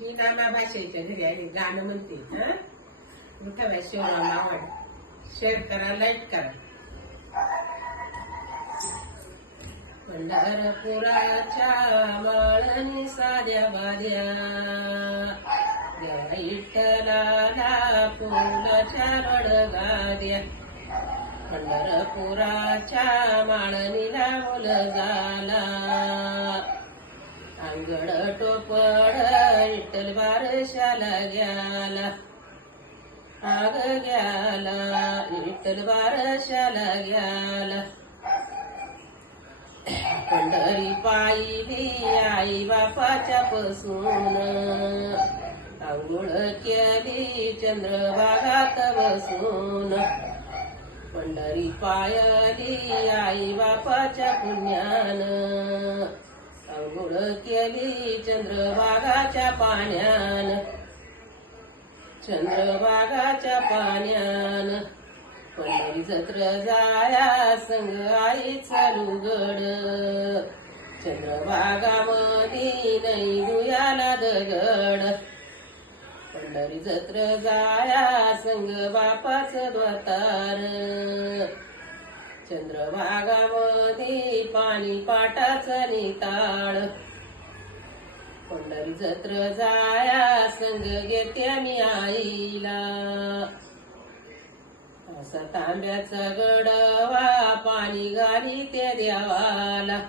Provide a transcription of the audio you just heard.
ही नामा भाषेच्या घरी आली गाणं म्हणते हा? उठाव्या शिवराम आवड. शेअर करा लाईक करा. पंढरपुराच्या माळणी साध्या वाद्या देवा विठ्ठलाला फुलाच्या रडगाद्या. पंढरपुराच्या माळणीला मुल झाला अंगड टोपड विठ्ठल बारशाला ग्याला आग ग्याला विठ्ठल बारशाला ग्याला पंढरी पाहिली आई बापाच्या पासून आंघोळ केली चंद्रभागात बसून पंढरी पायली आई बापाच्या पुण्यान गुड केली चंद्रभागाच्या पाण्यान. चंद्रभागाच्या पाण्यान. पंढरी जत्र जाया संग आई चालू गड चंद्रभागामध्ये नाही गुयाला दगड. पंढरी जत्र जाया संग बापाच द्वातार. चंद्रभागा पाणी पाटाच निताळ. पंढरी जत्र जाया संग घेते मी आईला. असा तांब्याचा गडवा पाणी घाली ते देवाला.